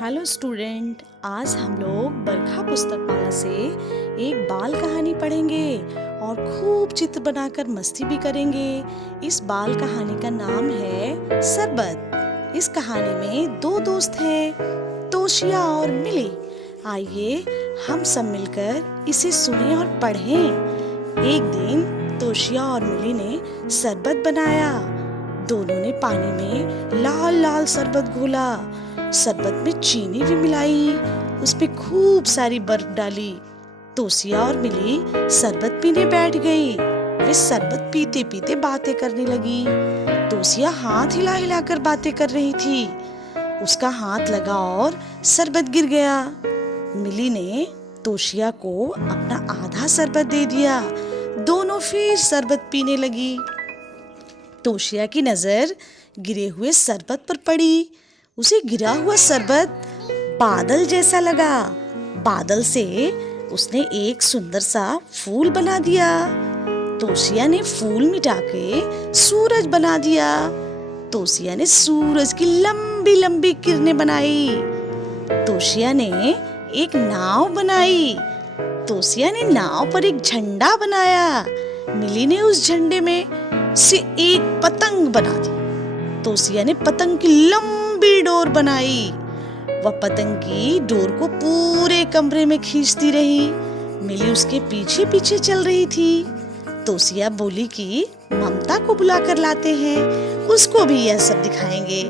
Hello student, आज हम लोग बरखा पुस्तकमाला से एक बाल कहानी पढ़ेंगे और खूब चित्र बनाकर मस्ती भी करेंगे। इस बाल कहानी का नाम है सरबत। इस कहानी में दो दोस्त हैं, तोशिया और मिली। आइए हम सब मिलकर इसे सुने और पढ़ें। एक दिन तोशिया और मिली ने शरबत बनाया। दोनों ने पानी में लाल लाल शरबत घोला। शरबत में चीनी भी मिलाई, उस पे खूब सारी बर्फ डाली। तोशिया और मिली शरबत पीने बैठ गई। वे शरबत पीते पीते बातें करने लगी। तोशिया हाथ हिला हिला कर बातें कर रही थी। उसका हाथ लगा और शरबत गिर गया। मिली ने तोशिया को अपना आधा शरबत दे दिया। दोनों फिर शरबत पीने लगी। तोशिया की नजर गिरे हुए शरबत पर पड़ी। उसे गिरा हुआ शरबत बादल जैसा लगा। बादल से उसने एक सुंदर सा फूल बना दिया। तोशिया ने फूल मिटा के सूरज बना दिया। तोशिया ने सूरज की लंबी लंबी किरणें बनाई। तोशिया ने एक नाव बनाई। तोशिया ने नाव पर एक झंडा बनाया। मिली ने उस झंडे में से एक पतंग बना दी। तोशिया ने पतंग की लंबी डोर बनाई। वह पतंग की डोर को पूरे कमरे में खींचती रही। मिली उसके पीछे पीछे चल रही थी। तोशिया बोली कि ममता को बुला कर लाते हैं, उसको भी यह सब दिखाएंगे।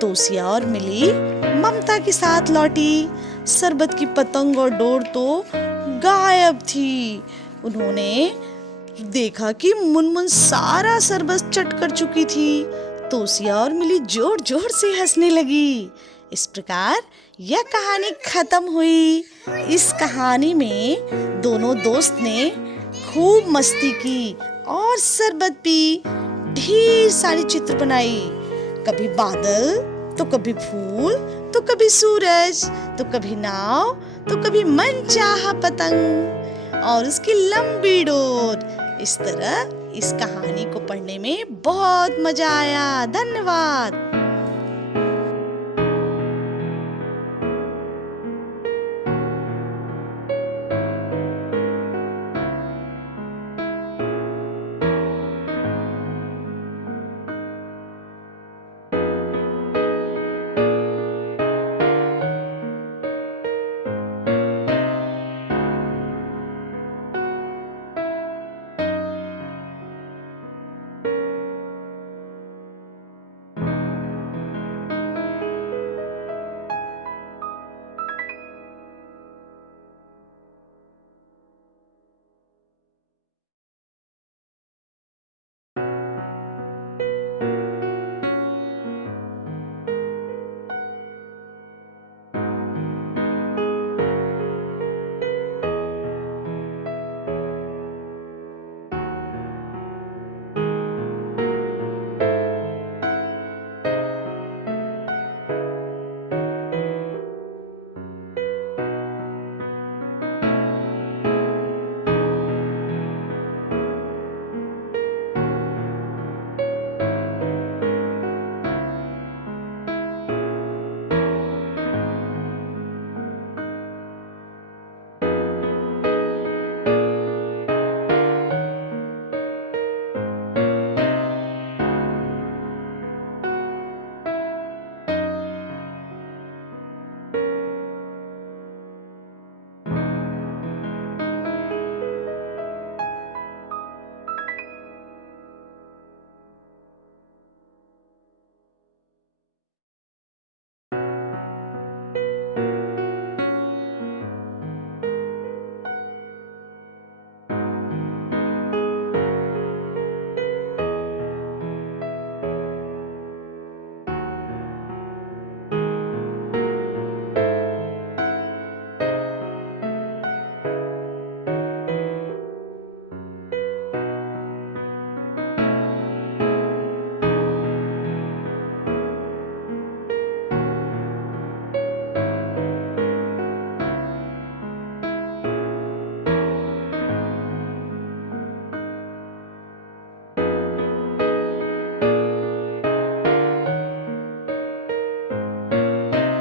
तोशिया और मिली ममता के साथ लौटी। शरबत की पतंग और डोर तो गायब थी। उन्होंने देखा कि मुनमुन सारा शरबत चट कर चुकी थी। तोशिया और मिली जोर जोर से हंसने लगी। इस प्रकार यह कहानी खत्म हुई। इस कहानी में दोनों दोस्त ने खूब मस्ती की और शरबत पी। ढेर सारी चित्र बनाई, कभी बादल तो कभी फूल तो कभी सूरज तो कभी नाव तो कभी मनचाहा पतंग और उसकी लंबी डोर। इस तरह इस कहानी को पढ़ने में बहुत मजा आया। धन्यवाद।